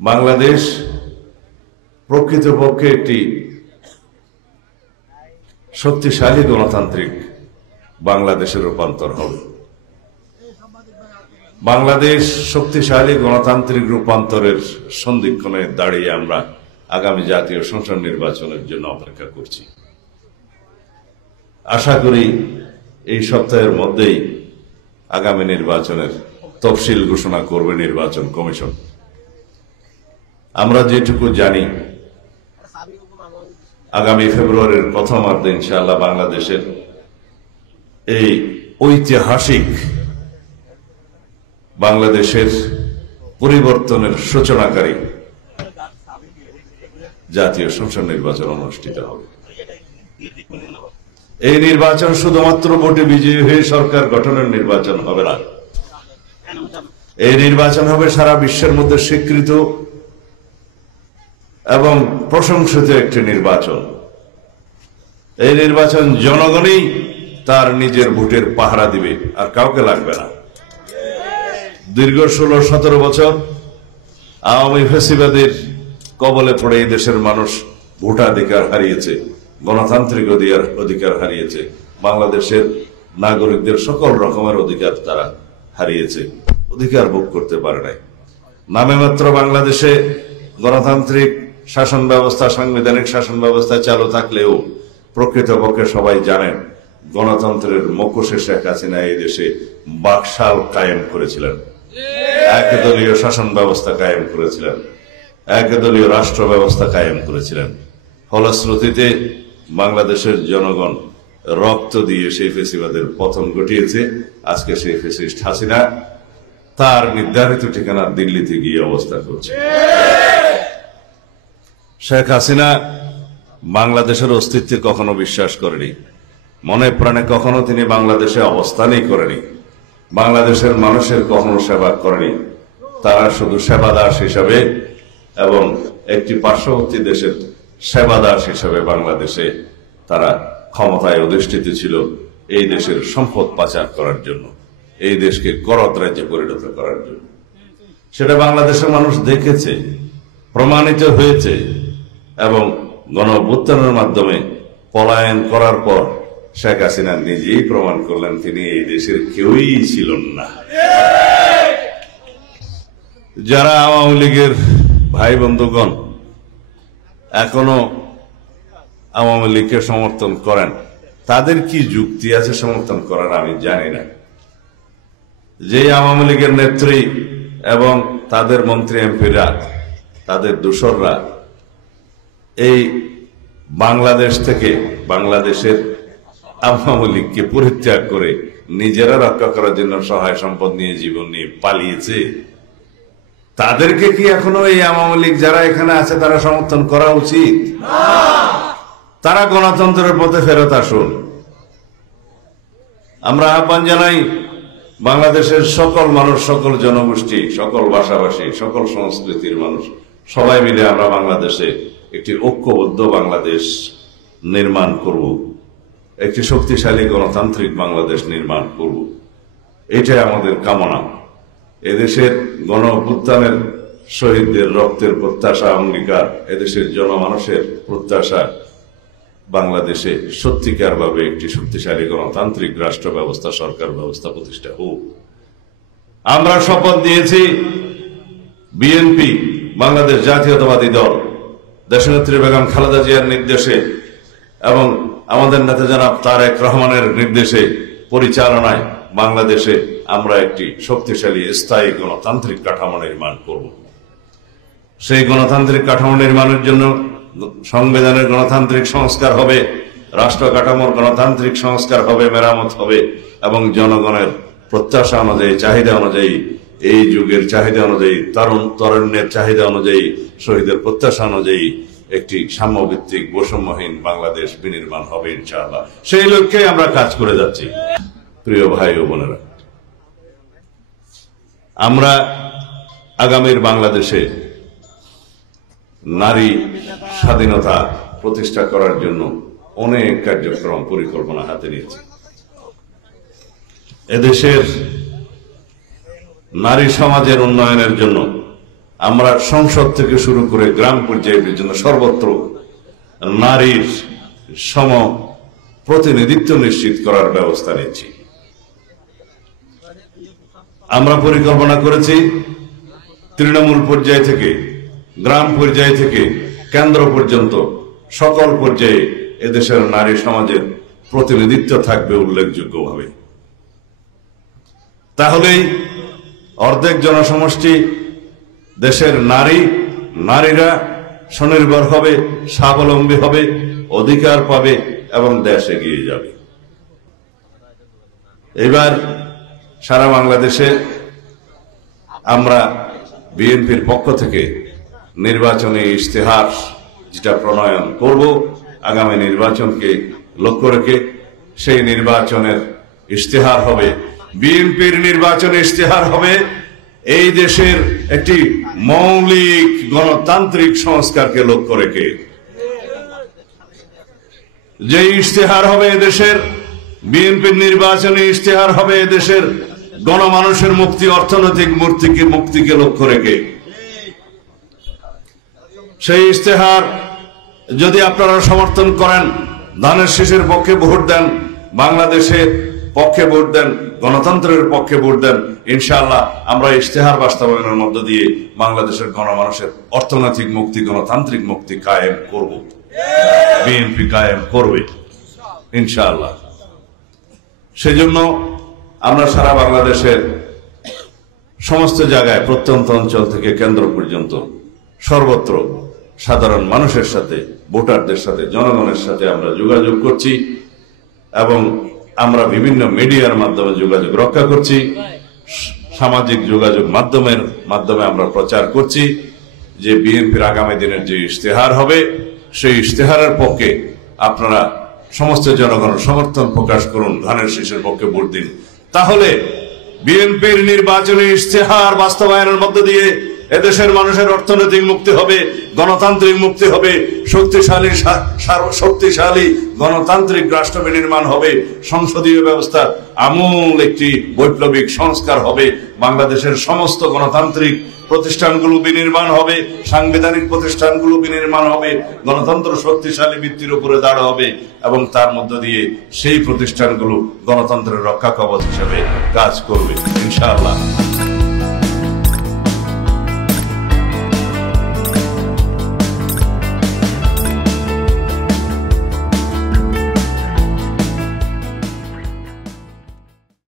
বাংলাদেশ প্রকৃতপক্ষে একটি শক্তিশালী গণতান্ত্রিক বাংলাদেশের রূপান্তর হবে। বাংলাদেশ শক্তিশালী গণতান্ত্রিক রূপান্তরের সন্ধিক্ষণে দাঁড়িয়ে আমরা আগামী জাতীয় সংসদ নির্বাচনের জন্য অপেক্ষা করছি। আশা করি এই সপ্তাহের মধ্যেই আগামী নির্বাচনের তফসিল ঘোষণা করবে নির্বাচন কমিশন। আমরা যেটুকু জানি, আগামী ফেব্রুয়ারির প্রথমার্ধে ইনশাআল্লাহ বাংলাদেশের এই ঐতিহাসিক বাংলাদেশের পরিবর্তনের সূচনাকারী জাতীয় সংসদ নির্বাচন অনুষ্ঠিত হবে। এই নির্বাচন শুধুমাত্র ভোটে বিজয়ী হয়ে সরকার গঠনের নির্বাচন হবে না। এই নির্বাচন হবে সারা বিশ্বের মধ্যে স্বীকৃত এবং প্রশংসিত একটি নির্বাচন। এই নির্বাচন জনগণই তার নিজের ভোটের পাহারা দিবে, আর কাউকে লাগবে না। দীর্ঘ 16-17 বছর আওয়ামী ফ্যাসিবাদের কবলে পড়ে এই দেশের মানুষ ভোটাধিকার হারিয়েছে, গণতান্ত্রিক অধিকার হারিয়েছে, বাংলাদেশের নাগরিকদের সকল রকমের অধিকার তারা হারিয়েছে, অধিকার ভোগ করতে পারে নাই। নামে মাত্র বাংলাদেশে গণতান্ত্রিক শাসন ব্যবস্থা, সাংবিধানিক শাসন ব্যবস্থা চালু থাকলেও প্রকৃতপক্ষে সবাই জানেন গণতন্ত্রের মুখোশে শেখ হাসিনা এই দেশে বাকশাল কায়েম করেছিলেন, একদলীয় শাসন ব্যবস্থা কায়েম করেছিলেন, একদলীয় রাষ্ট্র ব্যবস্থা কায়েম করেছিলেন। ফলশ্রুতিতে বাংলাদেশের জনগণ রক্ত দিয়ে সেই ফেসিবাদের পতন ঘটিয়েছে। আজকে সেই ফেসিস্ট হাসিনা তার নির্ধারিত ঠিকানা দিল্লিতে গিয়ে অবস্থান করছে। শেখ হাসিনা বাংলাদেশের অস্তিত্বে কখনো বিশ্বাস করেনি, মনে প্রাণে কখনো তিনি বাংলাদেশে অবস্থানই করেনি, বাংলাদেশের মানুষের কখনো সেবা করেনি। তারা শুধু সেবাদাস হিসাবে এবং একটি পার্শ্ববর্তী দেশের সেবাদাস হিসাবে বাংলাদেশে তারা ক্ষমতায় অধিষ্ঠিত ছিল, এই দেশের সম্পদ পাচার করার জন্য, এই দেশকে করদ রাজ্যে পরিণত করার জন্য। সেটা বাংলাদেশের মানুষ দেখেছে, প্রমাণিত হয়েছে এবং গণঅভ্যুত্থানের মাধ্যমে পলায়ন করার পর শেখ হাসিনা নিজেই প্রমাণ করলেন তিনি এই দেশের কেউই ছিলেন না। যারা আওয়ামী লীগের ভাই বন্ধুগণ এখনো আওয়ামী লীগকে সমর্থন করেন, তাদের কি যুক্তি আছে সমর্থন করার আমি জানি না। যে আওয়ামী লীগের নেত্রী এবং তাদের মন্ত্রী এমপিরা, তাদের দোসররা এই বাংলাদেশ থেকে বাংলাদেশের আওয়ামী লীগকে পরিত্যাগ করে নিজেরা রক্ষা করার জন্য সহায় সম্পদ নিয়ে জীবন নিয়ে পালিয়েছে, তাদেরকে কি এখনো এই আওয়ামী লীগ যারা এখানে আছে তারা সমর্থন করা উচিত? তারা গণতন্ত্রের পথে ফেরত আসুন। আমরা আহ্বান জানাই বাংলাদেশের সকল মানুষ, সকল জনগোষ্ঠী, সকল ভাষাভাষী, সকল সংস্কৃতির মানুষ সবাই মিলে আমরা বাংলাদেশে একটি ঐক্যবদ্ধ বাংলাদেশ নির্মাণ করব, একটি শক্তিশালী গণতান্ত্রিক বাংলাদেশ নির্মাণ করব। এটাই আমাদের কামনা। এদেশের গণঅভ্যুত্থানের শহীদদের রক্তের প্রত্যাশা, অঙ্গীকার, এদেশের জনমানুষের প্রত্যাশা বাংলাদেশে সত্যিকার ভাবে একটি শক্তিশালী গণতান্ত্রিক রাষ্ট্র ব্যবস্থা, সরকার ব্যবস্থা প্রতিষ্ঠা হোক। আমরা শপথ নিয়েছি বিএনপি, বাংলাদেশ জাতীয়তাবাদী দল, দেশনেত্রী বেগম খালেদা জিয়ার নির্দেশে এবং আমাদের নেতা জনাব তারেক রহমানের নির্দেশে, পরিচালনায় বাংলাদেশে আমরা একটি শক্তিশালী স্থায়ী গণতান্ত্রিক কাঠামো নির্মাণ করব। সেই গণতান্ত্রিক কাঠামো নির্মাণের জন্য সংবিধানের গণতান্ত্রিক সংস্কার হবে, রাষ্ট্র কাঠামোর গণতান্ত্রিক সংস্কার হবে, মেরামত হবে এবং জনগণের প্রত্যাশা অনুযায়ী, চাহিদা অনুযায়ী, এই যুগের চাহিদা অনুযায়ী, তরুণের চাহিদা অনুযায়ী, শহীদের প্রত্যাশা অনুযায়ী একটি সাম্যভিত্তিক বৈষম্যহীন বাংলাদেশ বিনির্মাণ হবে ইনশাআল্লাহ। সেই লক্ষ্যে আমরা কাজ করে যাচ্ছি। প্রিয় ভাই ও বোনেরা, আমরা আগামীর বাংলাদেশে নারী স্বাধীনতা প্রতিষ্ঠা করার জন্য অনেক কার্যক্রম, পরিকল্পনা হাতে নিয়েছি। এদেশের নারী সমাজের উন্নয়নের জন্য আমরা সংসদ থেকে শুরু করে গ্রাম পর্যায়ে পর্যন্ত সর্বত্র নারীর সম প্রতিনিধিত্ব নিশ্চিত করার ব্যবস্থা নিচ্ছি। আমরা পরিকল্পনা করেছি তৃণমূল পর্যায় থেকে, গ্রাম পর্যায় থেকে কেন্দ্র পর্যন্ত সকল পর্যায়ে এদেশের নারী সমাজের প্রতিনিধিত্ব থাকবে উল্লেখযোগ্যভাবে। তাহলেই অর্ধেক জনসমষ্টি দেশের নারীরা স্বনির্ভর হবে, স্বাবলম্বী হবে, অধিকার পাবে এবং দেশ এগিয়ে যাবে। এবার সারা বাংলাদেশে আমরা বিএনপির পক্ষ থেকে নির্বাচনী ইশতেহার যেটা প্রণয়ন করব আগামী নির্বাচনকে লক্ষ্য রেখে, সেই নির্বাচনের ইশতেহার হবে, বিএনপির নির্বাচনী ইশতেহার হবে এই দেশের একটি মৌলিক গণতান্ত্রিক সংস্কারকে লক্ষ্য রেখে। যে ইশতেহার হবে এদেশের বিএনপির নির্বাচনী ইশতেহার হবে এদেশের গণমানুষের মুক্তি, অর্থনৈতিক মুক্তিকে লক্ষ্য রেখে। সেই ইশতেহার যদি আপনারা সমর্থন করেন, ধানের শীষের পক্ষে ভোট দেন, বাংলাদেশের পক্ষে ভোট দেন, গণতন্ত্রের পক্ষে ভোট দেন, ইনশাআল্লাহ আমরা ইশতেহার বাস্তবায়নের মধ্য দিয়ে বাংলাদেশের গণমানুষের অর্থনৈতিক মুক্তি, গণতান্ত্রিক মুক্তি কায়েম করব, বিএনপি কায়েম করবে ইনশাআল্লাহ। সেজন্য আমরা সারা বাংলাদেশের সমস্ত জায়গায়, প্রত্যন্ত অঞ্চল থেকে কেন্দ্র পর্যন্ত সর্বত্র সাধারণ মানুষের সাথে, ভোটারদের সাথে, জনগণের সাথে আমরা যোগাযোগ করছি এবং আমরা বিভিন্ন মিডিয়ার মাধ্যমে যোগাযোগ রক্ষা করছি, সামাজিক যোগাযোগ মাধ্যমে আমরা প্রচার করছি যে বিএনপির আগামী দিনের যে ইশতেহার হবে সেই ইশতেহারের পক্ষে আপনারা সমস্ত জনগণের সমর্থন প্রকাশ করুন, ধানের শীষের পক্ষে ভোট দিন। তাহলে বিএনপির নির্বাচনী ইশতেহার বাস্তবায়নের মধ্য দিয়ে এদেশের মানুষের অর্থনৈতিক মুক্তি হবে, গণতান্ত্রিক মুক্তি হবে, শক্তিশালী গণতান্ত্রিক রাষ্ট্র বিনির্মাণ হবে, সংসদীয় ব্যবস্থা আমূল একটি বৈপ্লবিক সংস্কার হবে, বাংলাদেশের সমস্ত গণতান্ত্রিক প্রতিষ্ঠানগুলো বিনির্মাণ হবে, সাংবিধানিক প্রতিষ্ঠানগুলো বিনির্মাণ হবে, গণতন্ত্র শক্তিশালী ভিত্তির উপরে দাঁড় হবে এবং তার মধ্য দিয়ে সেই প্রতিষ্ঠানগুলো গণতন্ত্রের রক্ষা কবচ হিসেবে কাজ করবে ইনশাআল্লাহ।